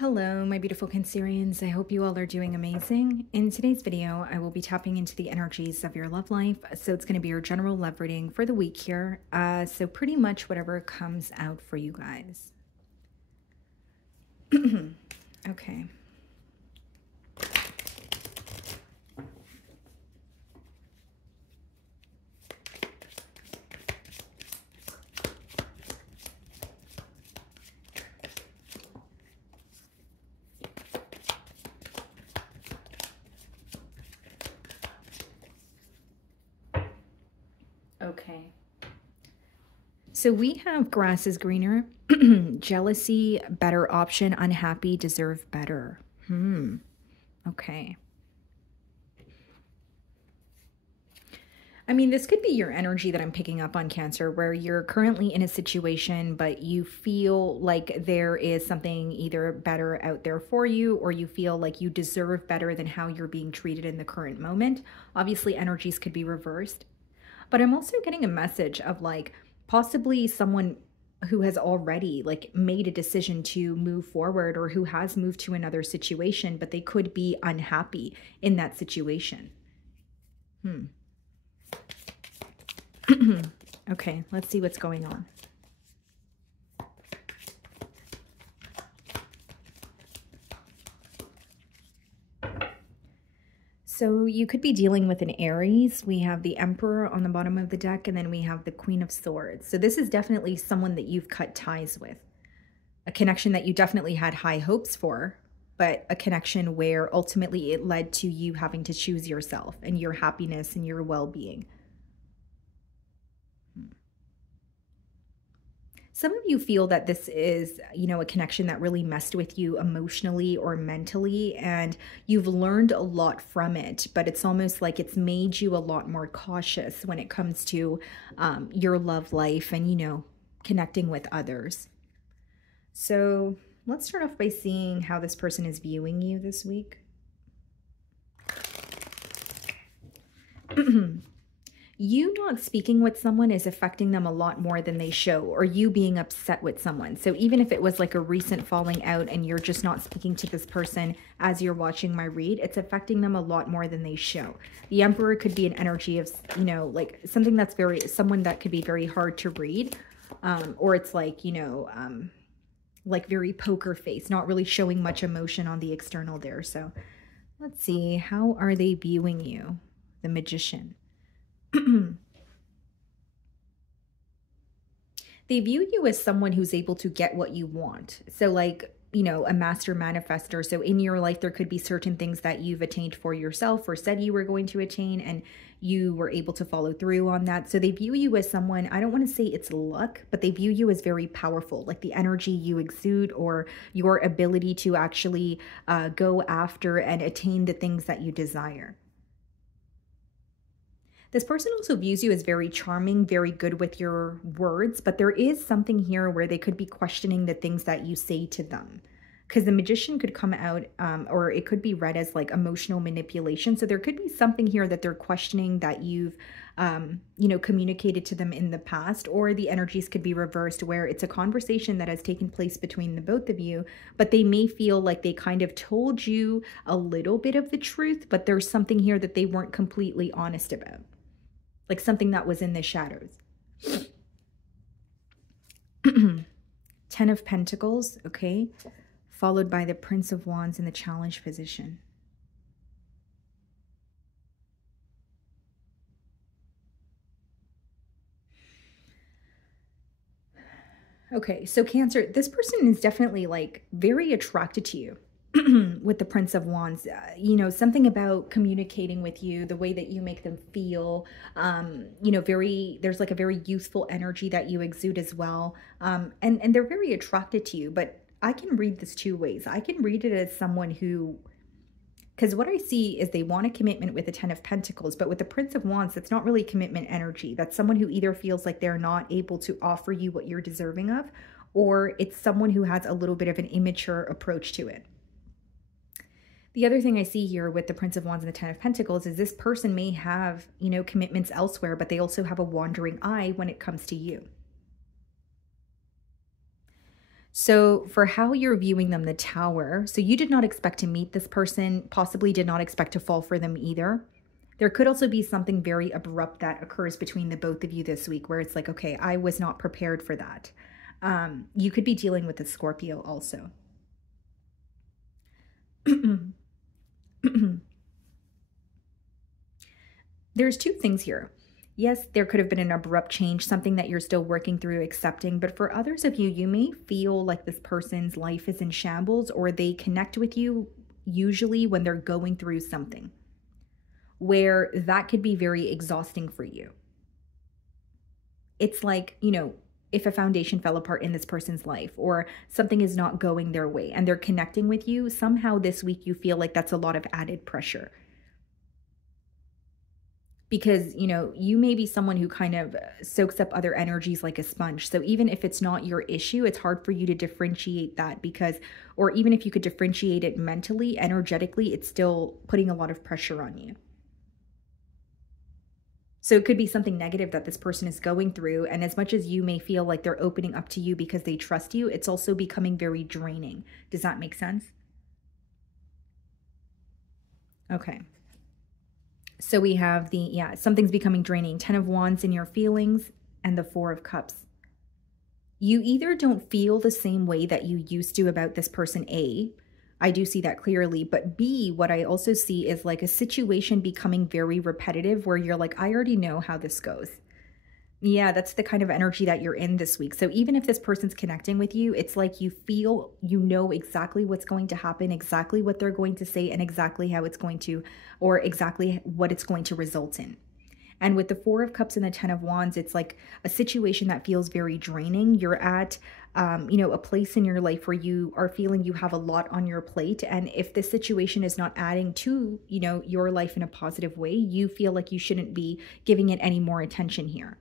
Hello, my beautiful Cancerians. I hope you all are doing amazing. In today's video, I will be tapping into the energies of your love life. So it's going to be your general love reading for the week here. So pretty much whatever comes out for you guys. Okay. Okay. So we have grass is greener, jealousy, better option, unhappy, deserve better. Okay. I mean, this could be your energy that I'm picking up on, Cancer, where you're currently in a situation, but you feel like there is something either better out there for you, or you feel like you deserve better than how you're being treated in the current moment. Obviously, energies could be reversed. But I'm also getting a message of like possibly someone who has already like made a decision to move forward, or who has moved to another situation, but they could be unhappy in that situation. Okay, let's see what's going on. So you could be dealing with an Aries. We have the Emperor on the bottom of the deck, and then we have the Queen of Swords. So this is definitely someone that you've cut ties with. A connection that you definitely had high hopes for, but a connection where ultimately it led to you having to choose yourself and your happiness and your well-being. Some of you feel that this is, a connection that really messed with you emotionally or mentally, and you've learned a lot from it, but it's almost like it's made you a lot more cautious when it comes to your love life and, connecting with others. So let's start off by seeing how this person is viewing you this week. You not speaking with someone is affecting them a lot more than they show, or you being upset with someone. So even if it was like a recent falling out and you're just not speaking to this person as you're watching my read, it's affecting them a lot more than they show. The Emperor could be an energy of, like something that's someone that could be very hard to read. Or it's like, like very poker face, not really showing much emotion on the external there. So let's see, how are they viewing you? The Magician. They view you as someone who's able to get what you want. So like, a master manifester. So in your life, there could be certain things that you've attained for yourself or said you were going to attain, and you were able to follow through on that. So they view you as someone, I don't want to say it's luck, but they view you as very powerful, like the energy you exude or your ability to actually go after and attain the things that you desire. This person also views you as very charming, very good with your words, but there is something here where they could be questioning the things that you say to them. Because the Magician could come out, or it could be read as like emotional manipulation. So there could be something here that they're questioning that you've, communicated to them in the past, or the energies could be reversed where it's a conversation that has taken place between the both of you, but they may feel like they kind of told you a little bit of the truth, but there's something here that they weren't completely honest about. Like something that was in the shadows. 10 of Pentacles, okay? Followed by the Prince of Wands in the challenge position. Okay, so Cancer, this person is definitely like very attracted to you. With the Prince of Wands, something about communicating with you, the way that you make them feel, there's like a very youthful energy that you exude as well. And they're very attracted to you, but I can read this two ways. I can read it as someone who, because what I see is they want a commitment with the 10 of Pentacles, but with the Prince of Wands, that's not really commitment energy. That's someone who either feels like they're not able to offer you what you're deserving of, or it's someone who has a little bit of an immature approach to it. The other thing I see here with the Prince of Wands and the 10 of Pentacles is this person may have, commitments elsewhere, but they also have a wandering eye when it comes to you. So, for how you're viewing them, the Tower, so you did not expect to meet this person, possibly did not expect to fall for them either. There could also be something very abrupt that occurs between the both of you this week where it's like, okay, I was not prepared for that. You could be dealing with a Scorpio also. There's two things here. Yes, there could have been an abrupt change, something that you're still working through accepting, but for others of you, you may feel like this person's life is in shambles, or they connect with you usually when they're going through something where that could be very exhausting for you. It's like, if a foundation fell apart in this person's life or something is not going their way and they're connecting with you, somehow this week you feel like that's a lot of added pressure. Because, you may be someone who kind of soaks up other energies like a sponge. So even if it's not your issue, it's hard for you to differentiate that because, or even if you could differentiate it mentally, energetically, it's still putting a lot of pressure on you. So it could be something negative that this person is going through. And as much as you may feel like they're opening up to you because they trust you, it's also becoming very draining. Does that make sense? Okay. So we have something's becoming draining. 10 of Wands in your feelings and the 4 of Cups. You either don't feel the same way that you used to about this person, A. I do see that clearly. But B, what I also see is like a situation becoming very repetitive where you're like, I already know how this goes. Yeah, that's the kind of energy that you're in this week. So even if this person's connecting with you, it's like you feel you know exactly what's going to happen, exactly what they're going to say, and exactly how it's going to, or exactly what it's going to result in. And with the 4 of Cups and the 10 of Wands, it's like a situation that feels very draining. You're at, a place in your life where you are feeling you have a lot on your plate. And if this situation is not adding to, your life in a positive way, you feel like you shouldn't be giving it any more attention here.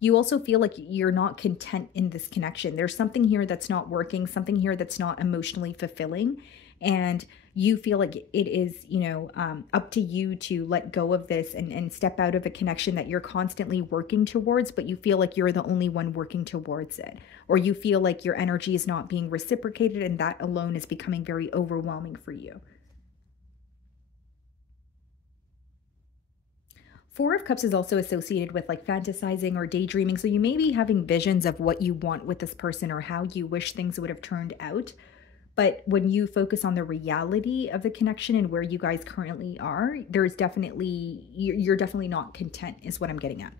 You also feel like you're not content in this connection. There's something here that's not working, something here that's not emotionally fulfilling. And you feel like it is, up to you to let go of this and step out of a connection that you're constantly working towards, but you feel like you're the only one working towards it. Or you feel like your energy is not being reciprocated, and that alone is becoming very overwhelming for you. 4 of Cups is also associated with like fantasizing or daydreaming. So you may be having visions of what you want with this person or how you wish things would have turned out. But when you focus on the reality of the connection and where you guys currently are, you're definitely not content, is what I'm getting at.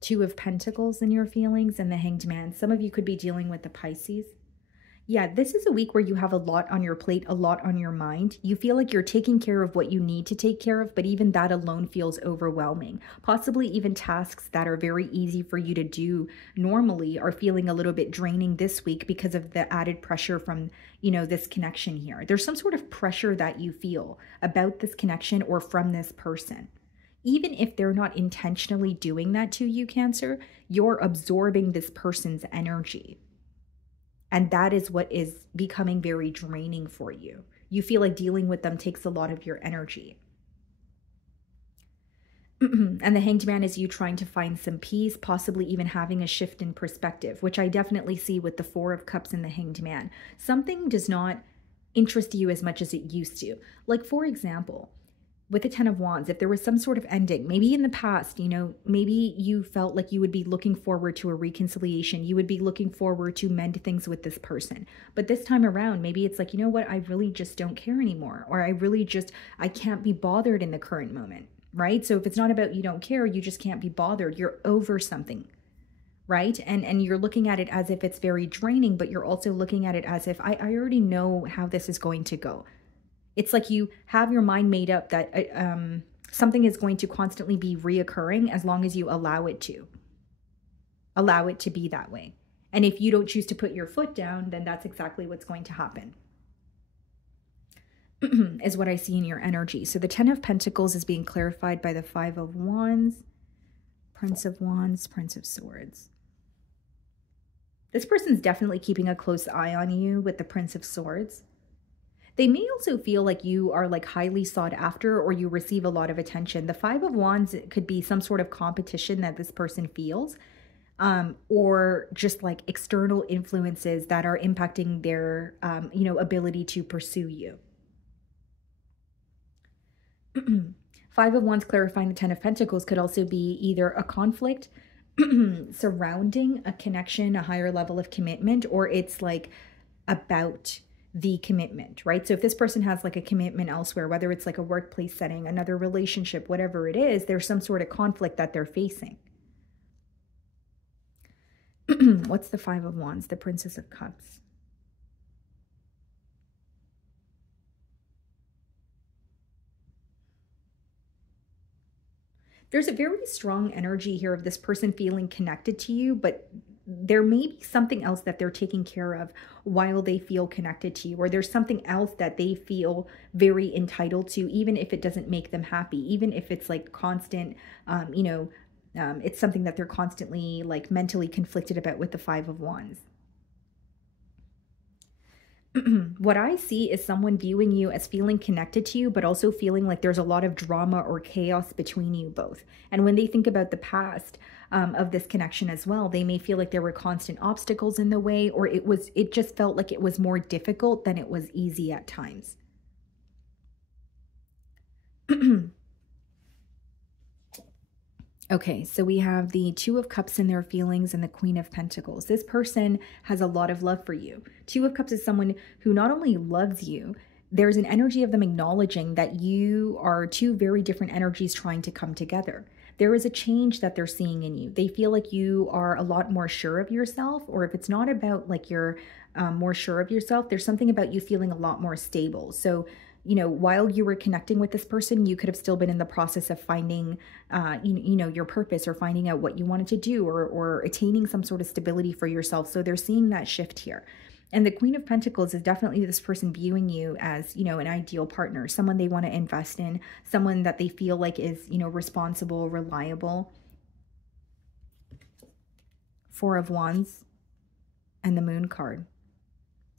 2 of Pentacles in your feelings and the Hanged Man. Some of you could be dealing with the Pisces. Yeah, this is a week where you have a lot on your plate, a lot on your mind. You feel like you're taking care of what you need to take care of, but even that alone feels overwhelming. Possibly even tasks that are very easy for you to do normally are feeling a little bit draining this week because of the added pressure from, this connection here. There's some sort of pressure that you feel about this connection or from this person. Even if they're not intentionally doing that to you, Cancer, you're absorbing this person's energy. And that is what is becoming very draining for you. You feel like dealing with them takes a lot of your energy. And the Hanged Man is you trying to find some peace, possibly even having a shift in perspective, which I definitely see with the 4 of Cups and the Hanged Man. Something does not interest you as much as it used to. Like, for example, with the 10 of Wands, if there was some sort of ending, maybe in the past, maybe you felt like you would be looking forward to a reconciliation. You would be looking forward to mend things with this person. But this time around, maybe it's like, I really just don't care anymore. Or I can't be bothered in the current moment, right? So if it's not about you don't care, you just can't be bothered. You're over something, right? And you're looking at it as if it's very draining, but you're also looking at it as if I already know how this is going to go. It's like you have your mind made up that something is going to constantly be reoccurring as long as you allow it to. Allow it to be that way. And if you don't choose to put your foot down, then that's exactly what's going to happen. Is what I see in your energy. So the 10 of Pentacles is being clarified by the 5 of Wands, Prince of Wands, Prince of Swords. This person's definitely keeping a close eye on you with the Prince of Swords. They may also feel like you are like highly sought after or you receive a lot of attention. The Five of Wands could be some sort of competition that this person feels, or just like external influences that are impacting their, ability to pursue you. Five of Wands clarifying the Ten of Pentacles could also be either a conflict surrounding a connection, a higher level of commitment, or it's like about the commitment, right? So if this person has like a commitment elsewhere, whether it's like a workplace setting, another relationship, whatever it is, there's some sort of conflict that they're facing. What's the Five of Wands? The Princess of Cups. There's a very strong energy here of this person feeling connected to you, but there may be something else that they're taking care of while they feel connected to you, or there's something else that they feel very entitled to, even if it doesn't make them happy, even if it's like constant, it's something that they're constantly like mentally conflicted about with the Five of Wands. What I see is someone viewing you as feeling connected to you, but also feeling like there's a lot of drama or chaos between you both. And when they think about the past of this connection as well, they may feel like there were constant obstacles in the way, or it just felt like it was more difficult than it was easy at times. Okay, so we have the Two of Cups in their feelings and the Queen of Pentacles. This person has a lot of love for you. Two of Cups is someone who not only loves you, there's an energy of them acknowledging that you are two very different energies trying to come together. There is a change that they're seeing in you. They feel like you are a lot more sure of yourself, or if it's not about like you're more sure of yourself, there's something about you feeling a lot more stable. So while you were connecting with this person, you could have still been in the process of finding, your purpose, or finding out what you wanted to do, or attaining some sort of stability for yourself. So they're seeing that shift here. And the Queen of Pentacles is definitely this person viewing you as, an ideal partner, someone they want to invest in, someone that they feel like is, responsible, reliable. Four of Wands and the Moon card.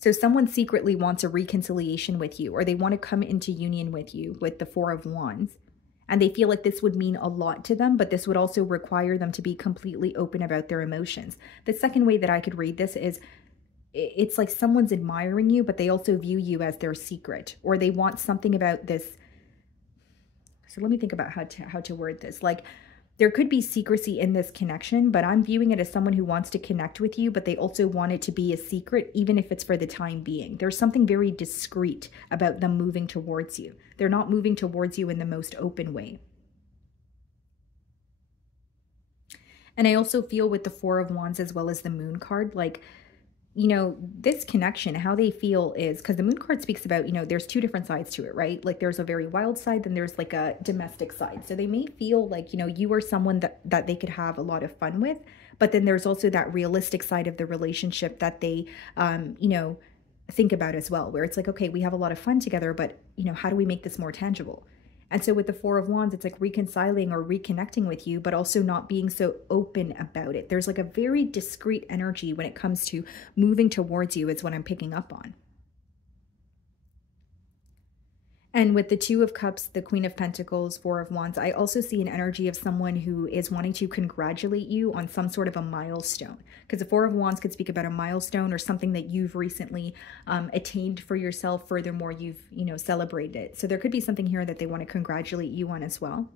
So someone secretly wants a reconciliation with you, or they want to come into union with you with the Four of Wands. And they feel like this would mean a lot to them, but this would also require them to be completely open about their emotions. The second way that I could read this is it's like someone's admiring you, but they also view you as their secret, or they want something about this. So let me think about how to word this. Like, there could be secrecy in this connection, but I'm viewing it as someone who wants to connect with you, but they also want it to be a secret, even if it's for the time being. There's something very discreet about them moving towards you. They're not moving towards you in the most open way. And I also feel with the Four of Wands as well as the Moon card, like, this connection, how they feel is, because the Moon card speaks about, there's two different sides to it, right? Like there's a very wild side, then there's like a domestic side. So they may feel like, you are someone that they could have a lot of fun with, but then there's also that realistic side of the relationship that they, think about as well, where it's like, okay, we have a lot of fun together, but, how do we make this more tangible? And so with the Four of Wands, it's like reconciling or reconnecting with you, but also not being so open about it. There's like a very discreet energy when it comes to moving towards you, is what I'm picking up on. And with the Two of Cups, the Queen of Pentacles, Four of Wands, I also see an energy of someone who is wanting to congratulate you on some sort of a milestone. Because the Four of Wands could speak about a milestone or something that you've recently attained for yourself. Furthermore, you've, celebrated it. So there could be something here that they want to congratulate you on as well.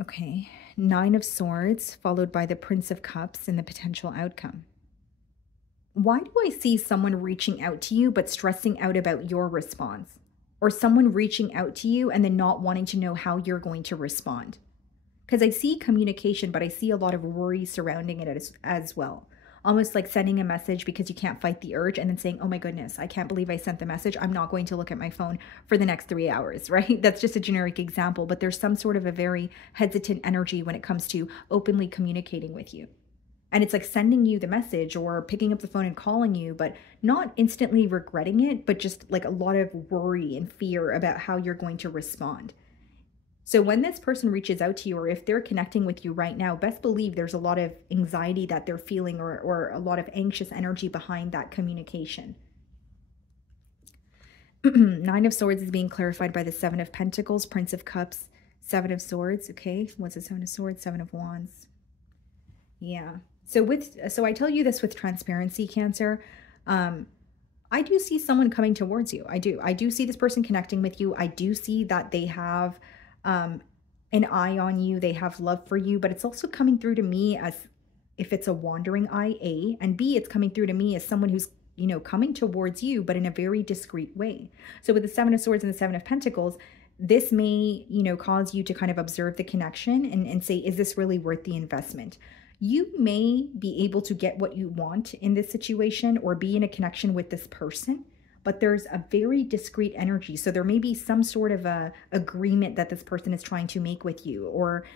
Okay, Nine of Swords, followed by the Prince of Cups and the potential outcome. Why do I see someone reaching out to you but stressing out about your response? Or someone reaching out to you and then not wanting to know how you're going to respond? Because I see communication, but I see a lot of worry surrounding it as well. Almost like sending a message because you can't fight the urge and then saying, oh my goodness, I can't believe I sent the message. I'm not going to look at my phone for the next 3 hours, right? That's just a generic example, but there's some sort of a very hesitant energy when it comes to openly communicating with you. And it's like sending you the message or picking up the phone and calling you, but not instantly regretting it, but just like a lot of worry and fear about how you're going to respond. So when this person reaches out to you, or if they're connecting with you right now, best believe there's a lot of anxiety that they're feeling, or a lot of anxious energy behind that communication. Nine of Swords is being clarified by the Seven of Pentacles, Prince of Cups, Seven of Swords. Okay, what's the Seven of Swords? Seven of Wands. Yeah. So I tell you this with transparency, Cancer. I do see someone coming towards you. I do see this person connecting with you. I do see that they have an eye on you. They have love for you, but it's also coming through to me as if it's a wandering eye, A, and B, it's coming through to me as someone who's, you know, coming towards you, but in a very discreet way. So with the Seven of Swords and the Seven of Pentacles, this may, you know, cause you to kind of observe the connection and say, is this really worth the investment? You may be able to get what you want in this situation or be in a connection with this person, but there's a very discreet energy. So there may be some sort of a agreement that this person is trying to make with you, or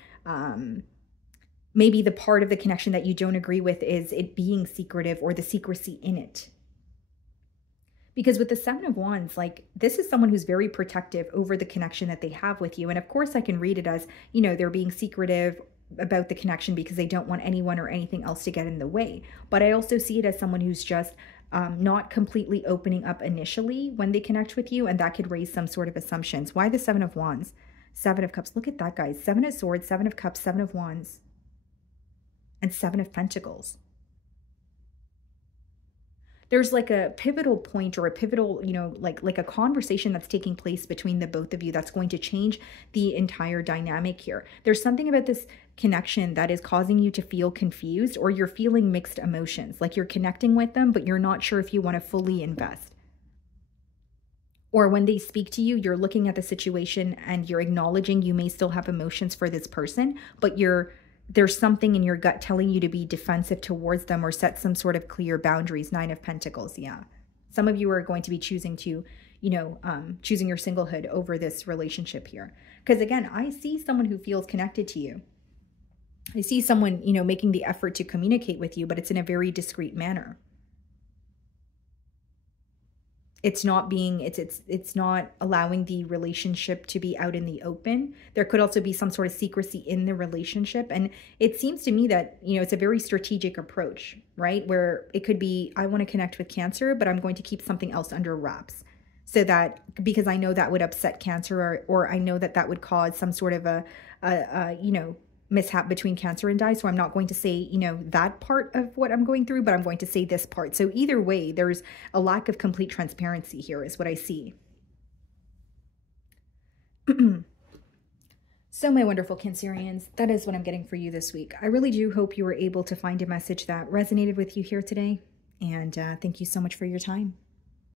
maybe the part of the connection that you don't agree with is it being secretive or the secrecy in it. Because with the Seven of Wands, like, this is someone who's very protective over the connection that they have with you. And of course I can read it as, you know, they're being secretive about the connection because they don't want anyone or anything else to get in the way. But I also see it as someone who's just not completely opening up initially when they connect with you, and that could raise some sort of assumptions. Why the Seven of Wands? Seven of Cups. Look at that, guys. Seven of Swords, Seven of Cups, Seven of Wands, and Seven of Pentacles. There's like a pivotal point or a pivotal, you know, like a conversation that's taking place between the both of you that's going to change the entire dynamic here. There's something about this connection that is causing you to feel confused, or you're feeling mixed emotions, like you're connecting with them, but you're not sure if you want to fully invest. Or when they speak to you, you're looking at the situation and you're acknowledging you may still have emotions for this person, but there's something in your gut telling you to be defensive towards them or set some sort of clear boundaries. Nine of Pentacles. Yeah. Some of you are going to be choosing to, you know, choosing your singlehood over this relationship here. Because again, I see someone who feels connected to you. I see someone, you know, making the effort to communicate with you, but it's in a very discreet manner. It's not being, it's not allowing the relationship to be out in the open. There could also be some sort of secrecy in the relationship. And it seems to me that, you know, it's a very strategic approach, right? Where it could be, I want to connect with Cancer, but I'm going to keep something else under wraps. So that, because I know that would upset Cancer, or I know that that would cause some sort of a you know, mishap between Cancer and I. So I'm not going to say, you know, that part of what I'm going through, but I'm going to say this part. So either way, there's a lack of complete transparency here is what I see. So my wonderful Cancerians, that is what I'm getting for you this week. I really do hope you were able to find a message that resonated with you here today. And thank you so much for your time.